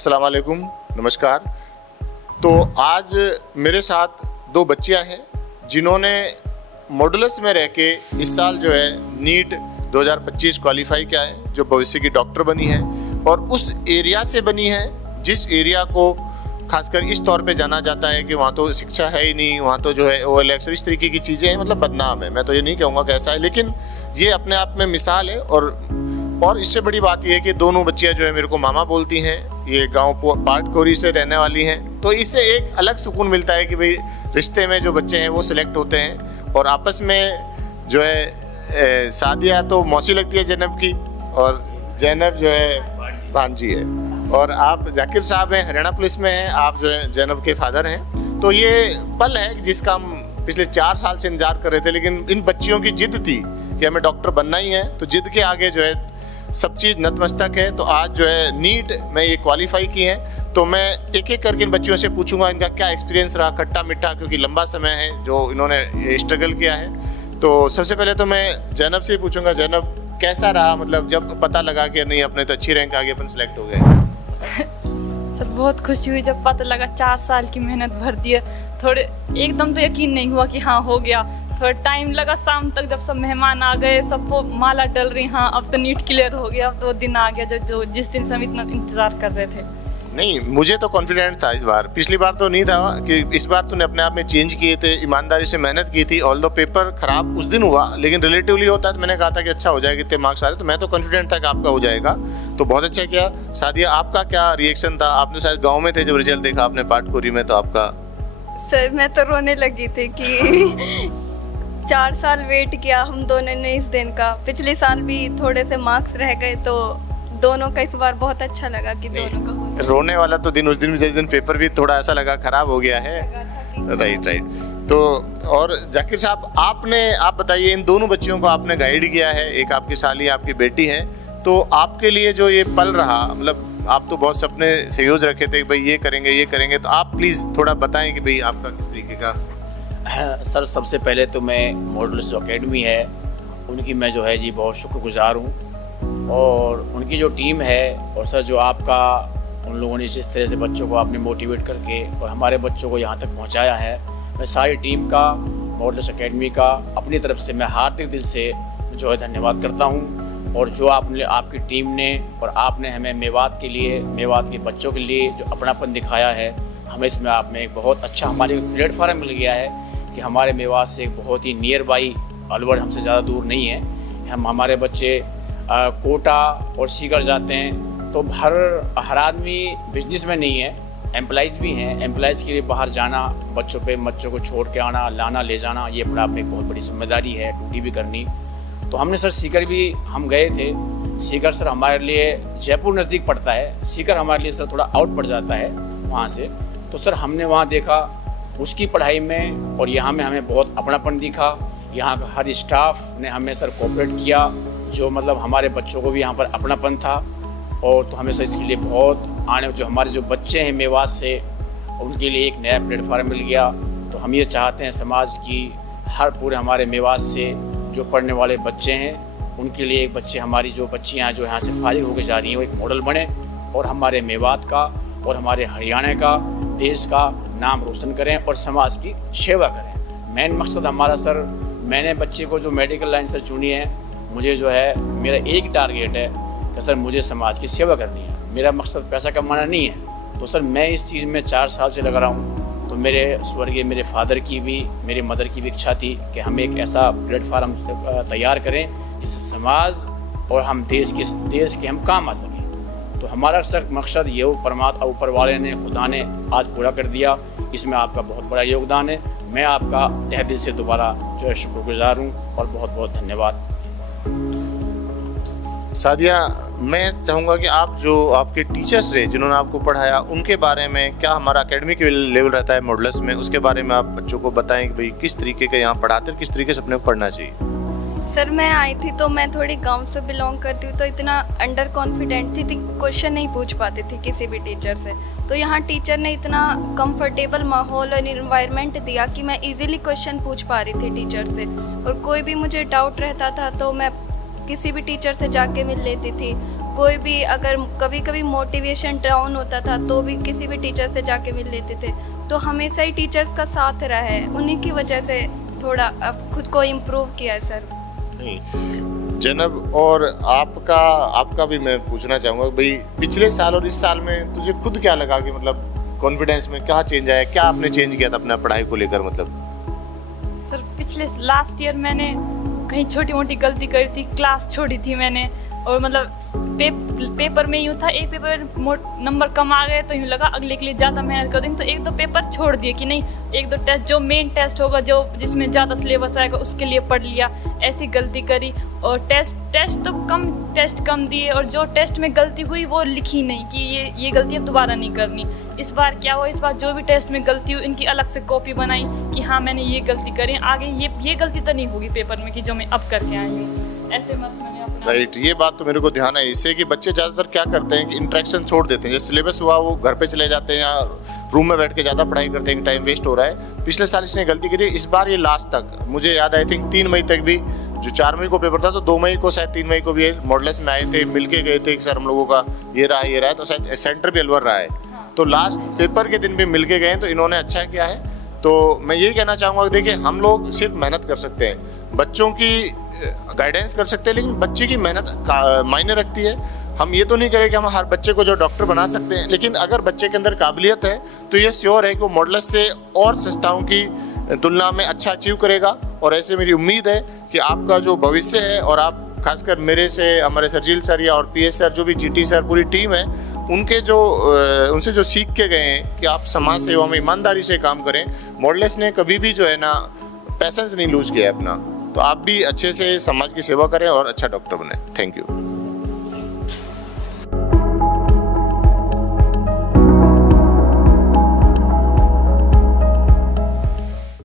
अस्सलाम वालेकुम, नमस्कार। तो आज मेरे साथ दो बच्चियां हैं जिन्होंने मॉडुलस में रह के इस साल जो है नीट 2025 क्वालिफाई किया है, जो भविष्य की डॉक्टर बनी है और उस एरिया से बनी है जिस एरिया को खासकर इस तौर पे जाना जाता है कि वहाँ तो शिक्षा है ही नहीं, वहाँ तो जो है OLX और इस तरीके की चीज़ें हैं, मतलब बदनाम है। मैं तो ये नहीं कहूँगा कि ऐसा है, लेकिन ये अपने आप में मिसाल है। और इससे बड़ी बात यह है कि दोनों बच्चियाँ जो है मेरे को मामा बोलती हैं, ये गांव पाटकोरी से रहने वाली हैं। तो इससे एक अलग सुकून मिलता है कि भाई रिश्ते में जो बच्चे हैं वो सिलेक्ट होते हैं और आपस में जो है सादिया तो मौसी लगती है जैनब की और जैनब जो है भांजी है। और आप जाकिर साहब हैं, हरियाणा पुलिस में हैं, आप जो है जैनब के फादर हैं। तो ये पल है जिसका हम पिछले 4 साल से इंतजार कर रहे थे, लेकिन इन बच्चियों की जिद थी कि हमें डॉक्टर बनना ही है, तो जिद के आगे जो है सब चीज़ नतमस्तक है। तो आज जो है नीट में ये क्वालिफाई की हैं, तो मैं एक एक करके इन बच्चियों से पूछूंगा इनका क्या एक्सपीरियंस रहा, खट्टा मीठा, क्योंकि लंबा समय है जो इन्होंने स्ट्रगल किया है। तो सबसे पहले तो मैं जैनब से ही पूछूंगा, जैनब कैसा रहा, मतलब जब पता लगा कि नहीं अपने तो अच्छी रैंक आगे अपन सेलेक्ट हो गए? सर बहुत खुशी हुई जब पता लगा, 4 साल की मेहनत भर दी है। थोड़े एकदम तो यकीन नहीं हुआ कि हाँ हो गया, थोड़ा टाइम लगा। शाम तक जब सब मेहमान आ गए, सबको माला डल रही, हाँ अब तो नीट क्लियर हो गया, अब तो दिन आ गया जो जिस दिन से हम इतना इंतजार कर रहे थे। नहीं, मुझे तो कॉन्फिडेंट था इस बार, पिछली बार तो नहीं था कि इस बार तूने अपने आप में चेंज किए थे, ईमानदारी से मेहनत की थी। ऑल्दो पेपर खराब उस दिन हुआ, लेकिन रिलेटिवली होता है तो मैंने कहा था कि अच्छा हो जाएगा, इतने मार्क्स आ रहे, तो मैं तो कॉन्फिडेंट था कि आपका हो जाएगा। तो बहुत अच्छा किया। सादिया, आपका क्या रिएक्शन था? आपने शायद गाँव में थे जब रिजल्ट देखा आपने पाटकोरी में, तो आपका? सर मैं तो रोने लगी थी कि 4 साल वेट किया हम दोनों ने इस दिन का। पिछले साल भी थोड़े से मार्क्स रह गए, तो दोनों का इस बार बहुत अच्छा लगा कि दोनों का हो। रोने वाला तो दिन उस दिन, जिस दिन पेपर भी थोड़ा ऐसा लगा खराब हो गया है। राइट। तो और जाकिर साहब, आप बताइए, इन दोनों बच्चियों को आपने गाइड किया है, एक आपकी साली आपकी बेटी है, तो आपके लिए जो ये पल रहा, मतलब आप तो बहुत सपने संयोज रखे थे भाई ये करेंगे, तो आप प्लीज़ थोड़ा बताएं कि भाई आपका किस तरीके का? सर सबसे पहले तो मैं मॉडुलस अकेडमी है उनकी मैं जो है जी बहुत शुक्रगुजार हूँ, और उनकी जो टीम है, और सर जो आपका उन लोगों ने जिस तरह से बच्चों को आपने मोटिवेट करके और हमारे बच्चों को यहाँ तक पहुँचाया है, मैं सारी टीम का, मॉडुलस अकेडमी का अपनी तरफ से मैं हार्दिक दिल से जो है धन्यवाद करता हूँ। और जो आपकी टीम ने और आपने हमें मेवात के लिए, मेवात के बच्चों के लिए जो अपनापन दिखाया है, हमें इसमें आप में एक बहुत अच्छा हमारे प्लेटफॉर्म मिल गया है कि हमारे मेवात से एक बहुत ही नियर बाई अलवर हमसे ज़्यादा दूर नहीं है। हमारे बच्चे कोटा और सीकर जाते हैं, तो हर आदमी बिजनेस में नहीं है, एम्प्लॉइज़ भी हैं। एम्प्लॉइज़ के लिए बाहर जाना, बच्चों को छोड़ के आना, लाना ले जाना, ये अपना आप एक बहुत बड़ी जिम्मेदारी है, ड्यूटी भी करनी। तो हमने सर सीकर भी हम गए थे। सीकर सर हमारे लिए जयपुर नज़दीक पड़ता है, सीकर हमारे लिए सर थोड़ा आउट पड़ जाता है वहाँ से। तो सर हमने वहाँ देखा उसकी पढ़ाई में और यहाँ में हमें बहुत अपनापन दिखा। यहाँ का हर स्टाफ ने हमें सर कोऑपरेट किया, जो मतलब हमारे बच्चों को भी यहाँ पर अपनापन था। और तो हमें सर इसके लिए बहुत जो हमारे जो बच्चे हैं मेवात से, उनके लिए एक नया प्लेटफॉर्म मिल गया। तो हम ये चाहते हैं समाज की पूरे हमारे मेवात से जो पढ़ने वाले बच्चे हैं, उनके लिए एक बच्चे, हमारी जो बच्चियाँ जो यहाँ से फारिग होकर जा रही हैं, वो एक मॉडल बने और हमारे मेवात का और हमारे हरियाणा का, देश का नाम रोशन करें और समाज की सेवा करें। मेन मकसद हमारा सर, मैंने बच्चे को जो मेडिकल लाइन से चुनी है, मुझे जो है मेरा एक टारगेट है कि सर मुझे समाज की सेवा करनी है, मेरा मकसद पैसा कमाना नहीं है। तो सर मैं इस चीज़ में 4 साल से लगा रहा हूँ। तो मेरे स्वर्गीय मेरे फादर की भी, मेरी मदर की भी इच्छा थी कि हम एक ऐसा प्लेटफार्म तैयार करें जिससे समाज और हम देश के हम काम आ सकें। तो हमारा सर मकसद ये परमात्मा ऊपर वाले ने, खुदा ने आज पूरा कर दिया। इसमें आपका बहुत बड़ा योगदान है। मैं आपका तहे दिल से दोबारा जो है शुक्रगुजार हूँ और बहुत बहुत धन्यवाद। सादिया, मैं चाहूँगा कि आप जो आपके टीचर्स रहे जिन्होंने आपको पढ़ाया, उनके बारे में क्या हमारा एकेडमिक लेवल रहता है मॉडुलस में, उसके बारे में आप बच्चों को बताएं कि भाई किस तरीके के यहाँ पढ़ाते हैं, किस तरीके से अपने को पढ़ना चाहिए। सर मैं आई थी तो मैं थोड़ी गांव से बिलोंग करती हूँ, तो इतना अंडर कॉन्फिडेंट थी क्वेश्चन नहीं पूछ पाती थी किसी भी टीचर से। तो यहाँ टीचर ने इतना कंफर्टेबल माहौल और इन्वायरमेंट दिया कि मैं इजीली क्वेश्चन पूछ पा रही थी टीचर से, और कोई भी मुझे डाउट रहता था तो मैं किसी भी टीचर से जाके मिल लेती थी। कोई भी अगर कभी कभी मोटिवेशन डाउन होता था तो भी किसी भी टीचर से जाके मिल लेते थे। तो हमेशा ही टीचर्स का साथ रहा है, उन्हीं की वजह से थोड़ा अब खुद को इम्प्रूव किया है सर। जैनब, और आपका भी मैं पूछना चाहूँगा भाई, पिछले साल और इस साल में तुझे खुद क्या लगा कि मतलब कॉन्फिडेंस में क्या चेंज आया, क्या आपने चेंज किया था अपना पढ़ाई को लेकर? मतलब सर पिछले लास्ट ईयर मैंने कहीं छोटी मोटी गलती करी थी, क्लास छोड़ी थी मैंने, और मतलब पेपर में यूँ था, एक पेपर में नंबर कम आ गए तो यूँ लगा अगले के लिए ज़्यादा मेहनत कर देंगे, तो एक दो पेपर छोड़ दिए कि नहीं, एक दो टेस्ट जो मेन टेस्ट होगा जो जिसमें ज़्यादा सिलेबस आएगा उसके लिए पढ़ लिया, ऐसी गलती करी। और टेस्ट कम दिए, और जो टेस्ट में गलती हुई वो लिखी नहीं कि ये गलती अब दोबारा नहीं करनी। इस बार क्या हुआ, इस बार जो भी टेस्ट में गलती हुई इनकी अलग से कॉपी बनाई कि हाँ मैंने ये गलती करी, आगे ये गलती तो नहीं होगी पेपर में कि जो मैं अब करके आई हूँ। ऐसे बस मैंने अपना राइट, ये बात तो मेरे को ध्यान है इससे कि बच्चे ज़्यादातर क्या करते हैं कि इंटरेक्शन छोड़ देते हैं, जैसे सिलेबस हुआ वो घर पे चले जाते हैं या रूम में बैठ के ज़्यादा पढ़ाई करते हैं कि टाइम वेस्ट हो रहा है। पिछले साल इसने गलती की थी, इस बार ये लास्ट तक मुझे याद आई थिंक 3 मई तक भी, जो 4 मई को पेपर था तो 2 मई को शायद 3 मई को भी मॉडल्स में आए थे, मिलके गए थे कि सर हम लोगों का ये रहा है, तो शायद सेंटर भी अलवर रहा है, तो लास्ट पेपर के दिन भी मिलके गए, तो इन्होंने अच्छा किया है। तो मैं यही कहना चाहूँगा कि देखिए हम लोग सिर्फ मेहनत कर सकते हैं, बच्चों की गाइडेंस कर सकते हैं, लेकिन बच्चे की मेहनत मायने रखती है। हम ये तो नहीं करें कि हम हर बच्चे को जो डॉक्टर बना सकते हैं, लेकिन अगर बच्चे के अंदर काबिलियत है तो ये श्योर है कि वो मॉडल्स से और संस्थाओं की तुलना में अच्छा अचीव करेगा। और ऐसे मेरी उम्मीद है कि आपका जो भविष्य है, और आप खासकर मेरे से हमारे सरजील सर या और PS सर, जो भी GT सर, पूरी टीम है, उनसे जो सीख के गए हैं कि आप समाज सेवा में ईमानदारी से काम करें। मॉडल्स ने कभी भी जो है ना पैसेंस नहीं लूज किया है अपना, तो आप भी अच्छे से समाज की सेवा करें और अच्छा डॉक्टर बने। Thank you.